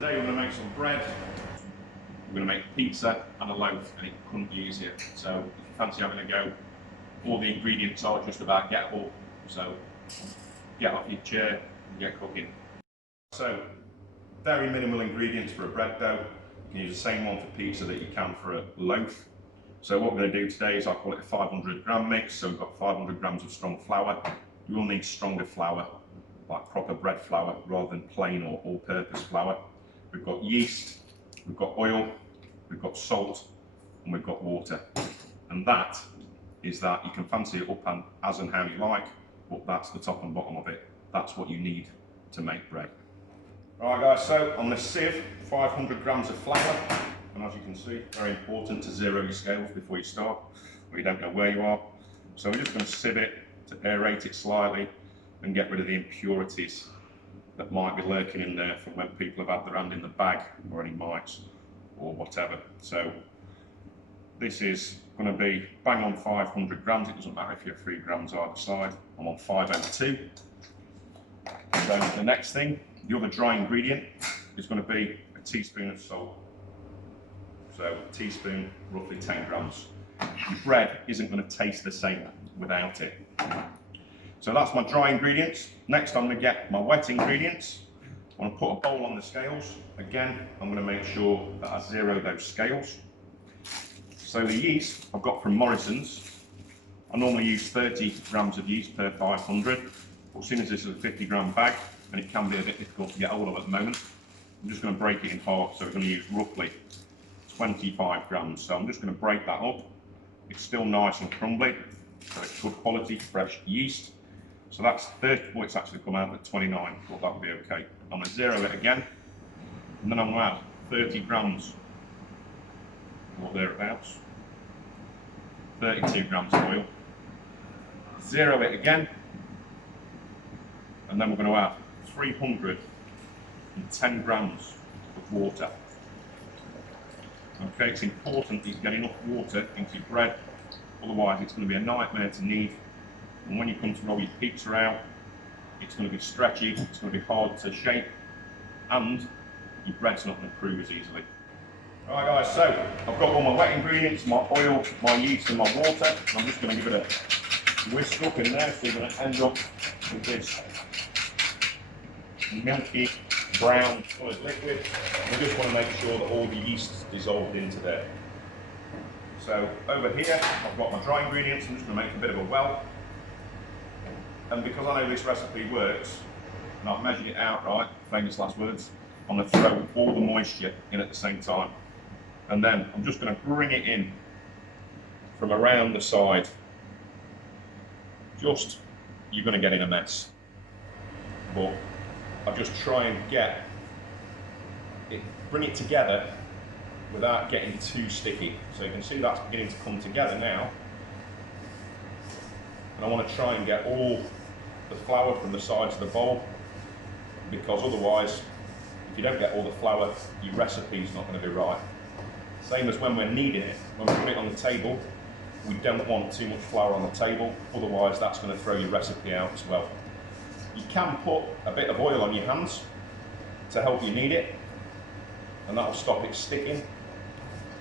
Today we're going to make some bread. We're going to make pizza and a loaf, and it couldn't be easier. So if you fancy having a go, all the ingredients are just about gettable. So get off your chair and get cooking. So very minimal ingredients for a bread dough. You can use the same one for pizza that you can for a loaf. So what we're going to do today is I call it a 500 gram mix. So we've got 500 grams of strong flour. You will need stronger flour, like proper bread flour, rather than plain or all-purpose flour. We've got yeast, we've got oil, we've got salt, and we've got water. And that is that. You can fancy it up and as and how you like, but that's the top and bottom of it. That's what you need to make bread. Alright guys, so on the sieve, 500 grams of flour, and as you can see, very important to zero your scales before you start, or you don't know where you are. So we're just going to sieve it to aerate it slightly and get rid of the impurities that might be lurking in there from when people have had their hand in the bag, or any mites or whatever. So this is going to be bang on 500 grams. It doesn't matter if you're 3 grams either side. I'm on 502. So the next thing, the other dry ingredient, is going to be a teaspoon of salt. So a teaspoon, roughly 10 grams. Your bread isn't going to taste the same without it. So that's my dry ingredients. Next I'm going to get my wet ingredients. I'm going to put a bowl on the scales. Again, I'm going to make sure that I zero those scales. So the yeast I've got from Morrison's. I normally use 30 grams of yeast per 500. But seeing as this is a 50 gram bag, and it can be a bit difficult to get hold of at the moment, I'm just going to break it in half. So we're going to use roughly 25 grams. So I'm just going to break that up. It's still nice and crumbly, so it's good quality, fresh yeast. So that's 30, well, it's actually come out at 29, but that'll be okay. I'm going to zero it again, and then I'm going to add 30 grams, or thereabouts, 32 grams of oil. Zero it again, and then we're going to add 310 grams of water. Okay, it's important that you get enough water into your bread, otherwise it's going to be a nightmare to knead. And when you come to roll your pizza out, it's going to be stretchy, it's going to be hard to shape, and your bread's not going to prove as easily. Alright guys, so I've got all my wet ingredients, my oil, my yeast and my water. I'm just going to give it a whisk up in there, so you're going to end up with this milky brown coloured liquid. We just want to make sure that all the yeast is dissolved into there. So over here, I've got my dry ingredients. I'm just going to make a bit of a well. And because I know this recipe works, and I've measured it out right, famous last words, I'm going to throw all the moisture in at the same time. And then I'm just going to bring it in from around the side. Just, you're going to get in a mess. But I just try and get it, bring it together without getting too sticky. So you can see that's beginning to come together now. And I want to try and get all the flour from the sides of the bowl, because otherwise, if you don't get all the flour, your recipe's not going to be right. Same as when we're kneading it. When we put it on the table, we don't want too much flour on the table, otherwise that's going to throw your recipe out as well. You can put a bit of oil on your hands to help you knead it, and that'll stop it sticking.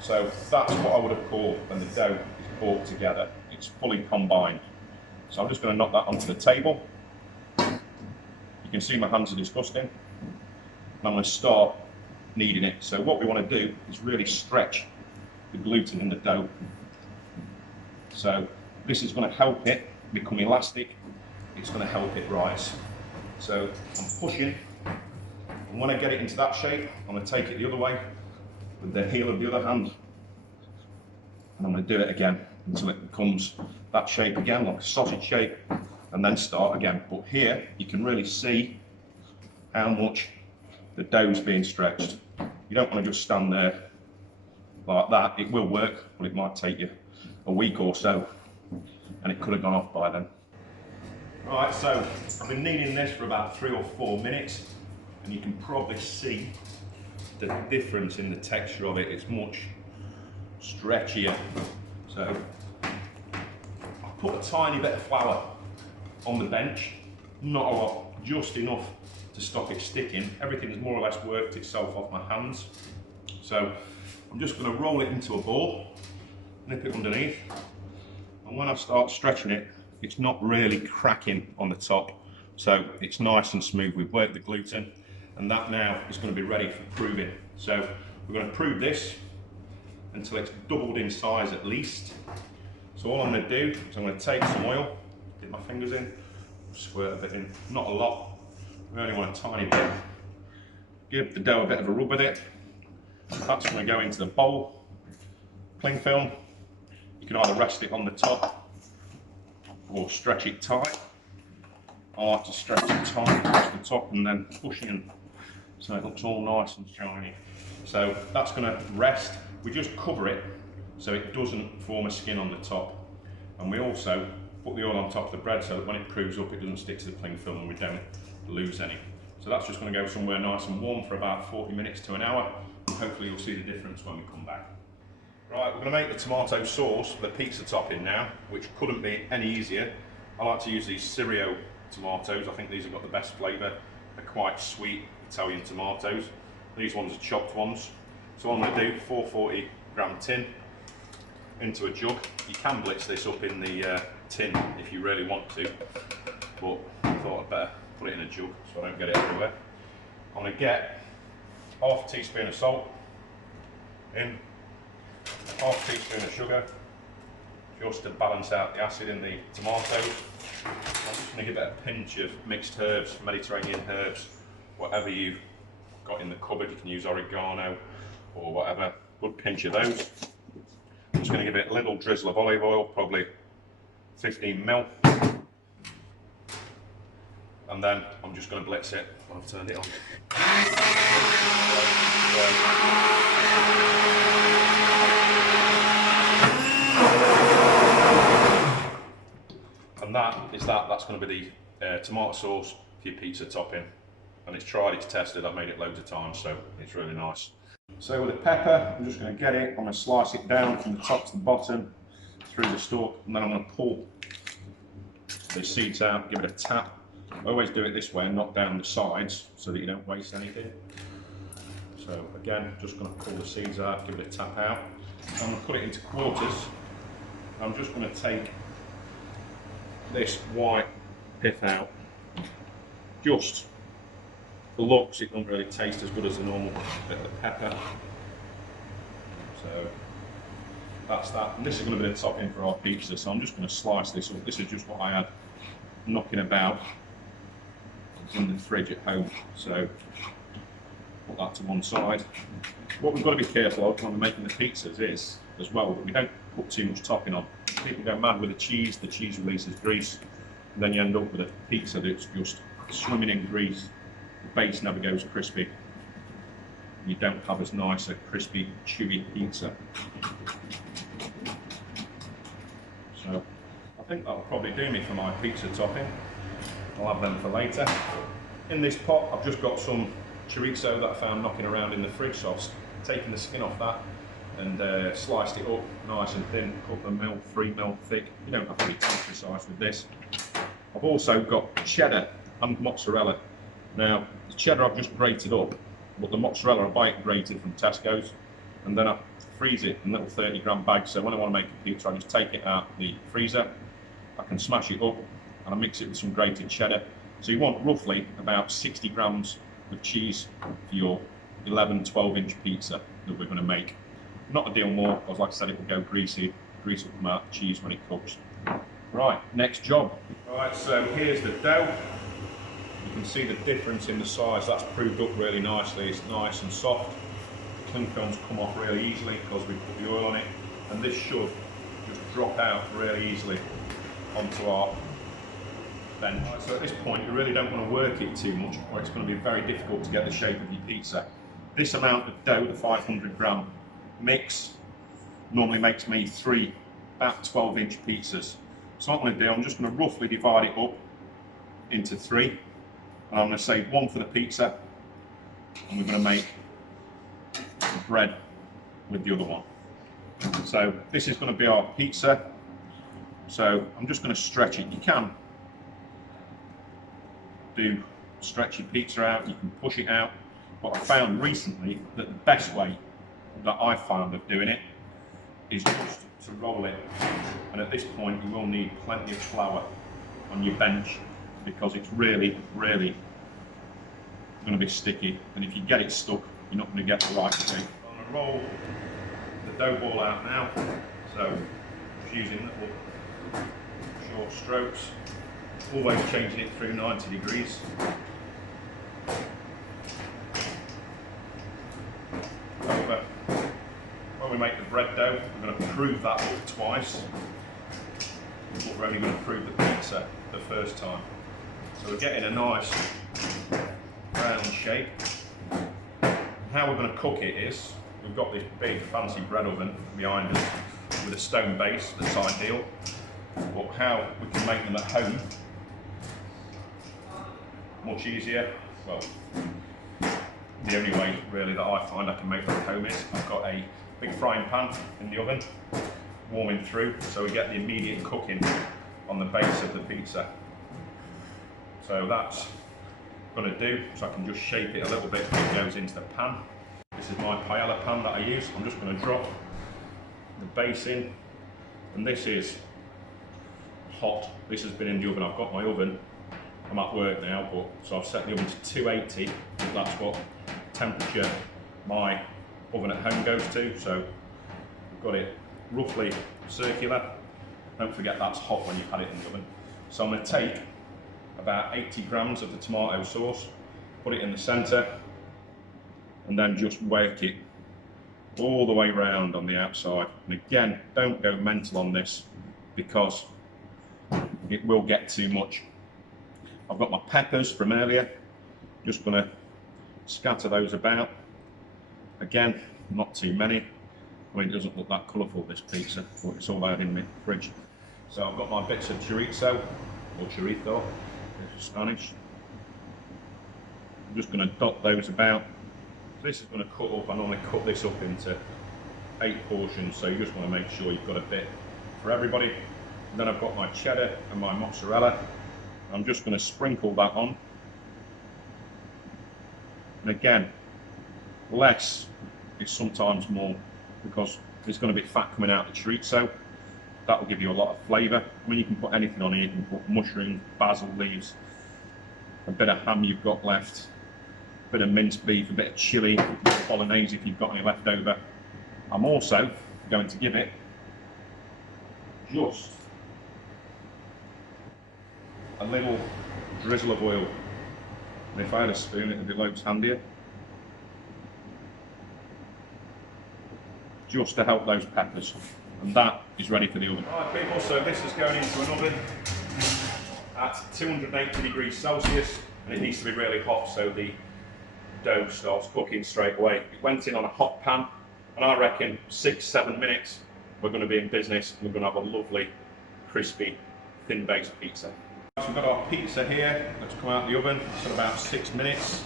So that's what I would have called when the dough is brought together. It's fully combined. So I'm just going to knock that onto the table. You can see my hands are disgusting. And I'm going to start kneading it. So what we want to do is really stretch the gluten in the dough. So this is going to help it become elastic. It's going to help it rise. So I'm pushing, and when I get it into that shape, I'm going to take it the other way with the heel of the other hand, and I'm going to do it again until it becomes that shape again, like a sausage shape, and then start again. But here you can really see how much the dough's being stretched. You don't want to just stand there like that. It will work, but it might take you a week or so, and it could have gone off by then. Right, so I've been kneading this for about 3 or 4 minutes, and you can probably see the difference in the texture of it. It's much stretchier. So I put a tiny bit of flour on the bench, not a lot, just enough to stop it sticking. Everything's more or less worked itself off my hands. So I'm just going to roll it into a ball, nip it underneath, and when I start stretching it, it's not really cracking on the top, so it's nice and smooth. We've worked the gluten, and that now is going to be ready for proving. So we're going to prove this until it's doubled in size at least. So all I'm going to do is I'm going to take some oil, dip my fingers in, squirt a bit in, not a lot, we only want a tiny bit. Give the dough a bit of a rub with it. That's going to go into the bowl. Cling film, you can either rest it on the top or stretch it tight. I like to stretch it tight across the top and then push in so it looks all nice and shiny. So that's going to rest. We just cover it so it doesn't form a skin on the top, and we also put the oil on top of the bread so that when it proves up it doesn't stick to the cling film and we don't lose any. So that's just going to go somewhere nice and warm for about 40 minutes to an hour, and hopefully you'll see the difference when we come back. Right, we're going to make the tomato sauce for the pizza topping now, which couldn't be any easier. I like to use these Sirio tomatoes. I think these have got the best flavour. They're quite sweet Italian tomatoes. These ones are chopped ones. So what I'm going to do, 440 gram tin into a jug. You can blitz this up in the tin if you really want to, but I thought I'd better put it in a jug so I don't get it everywhere. I'm going to get half a teaspoon of salt in, half a teaspoon of sugar, just to balance out the acid in the tomatoes. I'm just going to give it a pinch of mixed herbs, Mediterranean herbs, whatever you've got in the cupboard. You can use oregano or whatever, good pinch of those. I'm just going to give it a little drizzle of olive oil, probably 15 ml. And then I'm just going to blitz it when I've turned it on. And that's going to be the tomato sauce for your pizza topping. And it's tried, it's tested, I've made it loads of times, so it's really nice. So with the pepper, I'm just going to get it, I'm going to slice it down from the top to the bottom, through the stalk, and then I'm going to pull the seeds out, give it a tap. I always do it this way and knock down the sides so that you don't waste anything. So again, just going to pull the seeds out, give it a tap out. I'm going to cut it into quarters. I'm just going to take this white pith out. Just the looks, it doesn't really taste as good as the normal bit of the pepper. So that's that. And this is going to be the topping for our pizza, so I'm just going to slice this up. This is just what I had knocking about in the fridge at home. So put that to one side. What we've got to be careful of when we're making the pizzas is, as well, that we don't put too much topping on. People go mad with the cheese releases grease, and then you end up with a pizza that's just swimming in grease. The base never goes crispy. You don't have as nice a crispy, chewy pizza. So I think that'll probably do me for my pizza topping. I'll have them for later. In this pot, I've just got some chorizo that I found knocking around in the fridge, so I've taken the skin off that and sliced it up nice and thin, 2 3 mil thick. You don't have to be too precise with this. I've also got cheddar and mozzarella. Now, the cheddar I've just grated up, but the mozzarella I buy it grated from Tesco's, and then I freeze it in little 30-gram bags. So when I want to make a pizza, I just take it out of the freezer, I can smash it up, and I mix it with some grated cheddar. So you want roughly about 60 grams of cheese for your 11, 12-inch pizza that we're going to make. Not a deal more, because like I said, it will go greasy, grease up my cheese when it cooks. Right, next job. Right, so here's the dough. You can see the difference in the size. That's proved up really nicely. It's nice and soft. The cling films come off really easily because we put the oil on it, and this should just drop out really easily onto our bench. Right, so at this point, you really don't want to work it too much, or it's going to be very difficult to get the shape of your pizza. This amount of dough, the 500-gram mix, normally makes me 3 about 12-inch pizzas. So what I'm going to do, I'm just going to roughly divide it up into 3, and I'm going to save 1 for the pizza, and we're going to make bread with the other one. So this is going to be our pizza. So I'm just going to stretch it. You can do stretch your pizza out, you can push it out. But I found recently that the best way that I found of doing it is just to roll it. And at this point you will need plenty of flour on your bench because it's really, really going to be sticky. And if you get it stuck, you're not going to get the right shape. I'm going to roll the dough ball out now. So just using little short strokes, always changing it through 90 degrees. Over. When we make the bread dough, we're going to prove that up twice, but we're only going to prove the pizza the first time. So we're getting a nice round shape. How we're going to cook it is, we've got this big fancy bread oven behind us with a stone base that's ideal, but how we can make them at home much easier, well, the only way really that I find I can make them at home is I've got a big frying pan in the oven warming through, so we get the immediate cooking on the base of the pizza. So that's going to do, so I can just shape it a little bit when it goes into the pan. This is my paella pan that I use. I'm just going to drop the base in, and this is hot. This has been in the oven. I've got my oven, I'm at work now, but so I've set the oven to 280. That's what temperature my oven at home goes to. So we've got it roughly circular. Don't forget that's hot when you've had it in the oven. So I'm going to take about 80 grams of the tomato sauce, put it in the centre, and then just work it all the way round on the outside. And again, don't go mental on this because it will get too much. I've got my peppers from earlier, just going to scatter those about. Again, not too many. I mean, it doesn't look that colourful, this pizza, but it's all out in my fridge. So I've got my bits of chorizo, or chorizo, in Spanish. I'm just going to dot those about. So this is going to cut up, I normally cut this up into 8 portions, so you just want to make sure you've got a bit for everybody. And then I've got my cheddar and my mozzarella. I'm just going to sprinkle that on. And again, less is sometimes more because there's going to be fat coming out of the chorizo. That will give you a lot of flavour. I mean, you can put anything on here. You can put mushrooms, basil leaves, a bit of ham you've got left, a bit of minced beef, a bit of chilli, bolognese if you've got any left over. I'm also going to give it just a little drizzle of oil. And if I had a spoon, it would be loads handier. Just to help those peppers. And that is ready for the oven. Right people, so this is going into an oven at 280 degrees Celsius, and it needs to be really hot so the dough starts cooking straight away. It went in on a hot pan, and I reckon 6-7 minutes we're going to be in business and we're going to have a lovely, crispy, thin-based pizza. So we've got our pizza here that's come out of the oven. It's at about 6 minutes.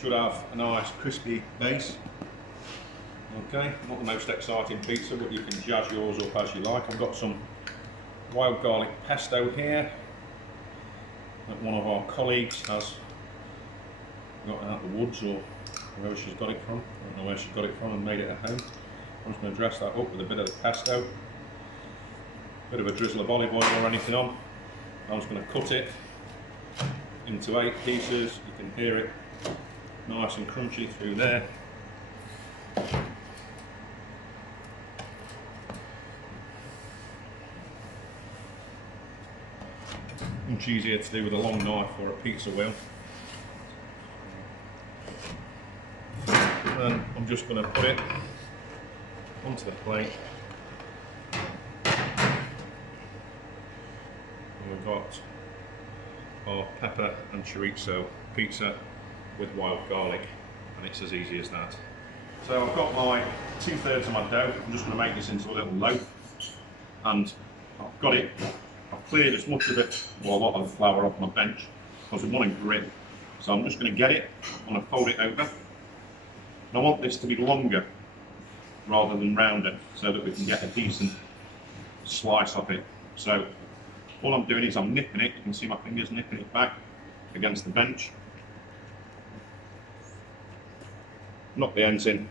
Should have a nice crispy base. Okay, not the most exciting pizza, but you can jazz yours up as you like. I've got some wild garlic pesto here that one of our colleagues has got out of the woods or wherever she's got it from. I don't know where she got it from and made it at home. I'm just going to dress that up with a bit of the pesto, a bit of a drizzle of olive oil or anything on. I'm just going to cut it into 8 pieces. You can hear it nice and crunchy through there. Much easier to do with a long knife or a pizza wheel. And I'm just going to put it onto the plate. And we've got our pepper and chorizo pizza with wild garlic, and it's as easy as that. So I've got my 2/3 of my dough. I'm just going to make this into a little loaf, and I've got it. I've cleared as much of it, or a lot of the flour off my bench, because I want to grip. So I'm just going to get it, I'm going to fold it over, and I want this to be longer rather than rounder, so that we can get a decent slice of it. So all I'm doing is I'm nipping it, you can see my fingers nipping it back against the bench, knock the ends in.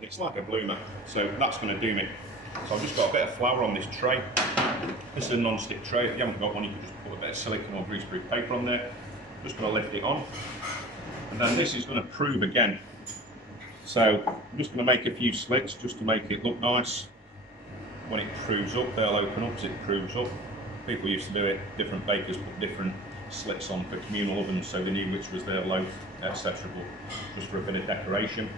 It's like a bloomer, so that's going to do me. So I've just got a bit of flour on this tray. This is a non-stick tray. If you haven't got one, you can just put a bit of silicone or greaseproof paper on there. Just going to lift it on, and then this is going to prove again. So I'm just going to make a few slits just to make it look nice. When it proves up, they'll open up as it proves up. People used to do it, different bakers put different slits on for communal ovens so they knew which was their loaf, etc. But just for a bit of decoration.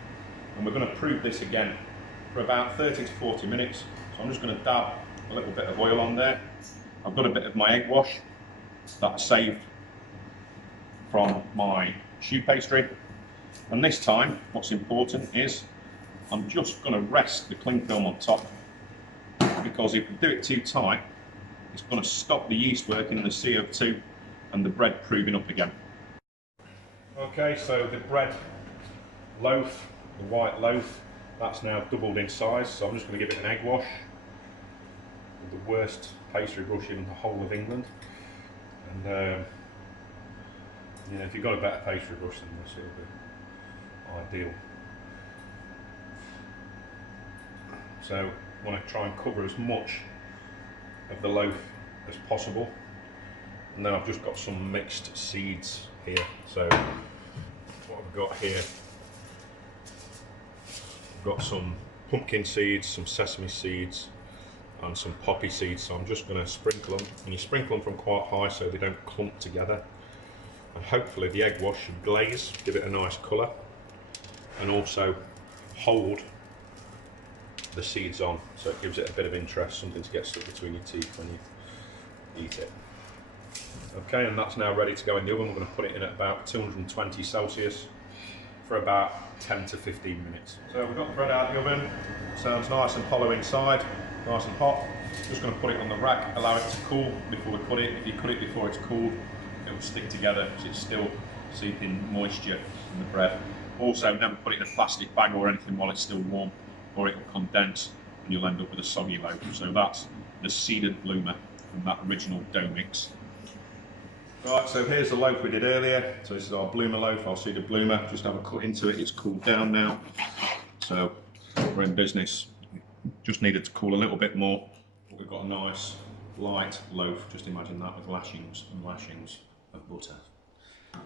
And we're going to prove this again for about 30 to 40 minutes. So I'm just going to dab a little bit of oil on there. I've got a bit of my egg wash that I saved from my choux pastry. And this time, what's important is I'm just going to rest the cling film on top, because if we do it too tight, it's going to stop the yeast working and the CO2 and the bread proving up again. Okay, so the bread loaf, the white loaf, that's now doubled in size, so I'm just going to give it an egg wash with the worst pastry brush in the whole of England. And yeah, if you've got a better pastry brush, then this will be ideal. So I want to try and cover as much of the loaf as possible. And then I've just got some mixed seeds here. So what I've got here, I've got some pumpkin seeds, some sesame seeds, and some poppy seeds. So I'm just going to sprinkle them, and you sprinkle them from quite high so they don't clump together. And hopefully the egg wash should glaze, give it a nice colour, and also hold the seeds on, so it gives it a bit of interest, something to get stuck between your teeth when you eat it. Okay, and that's now ready to go in the oven. We're going to put it in at about 220 Celsius for about 10 to 15 minutes. So we've got the bread out of the oven. Sounds nice and hollow inside, nice and hot. Just going to put it on the rack, allow it to cool before we cut it. If you cut it before it's cooled, it will stick together because it's still seeping moisture in the bread. Also, never put it in a plastic bag or anything while it's still warm, or it will condense and you'll end up with a soggy loaf. So that's the seeded bloomer from that original dough mix. Right, so here's the loaf we did earlier. So this is our bloomer loaf, our seeded bloomer. Just have a cut into it, it's cooled down now. So we're in business. Just needed to cool a little bit more. But we've got a nice light loaf, just imagine that, with lashings and lashings of butter.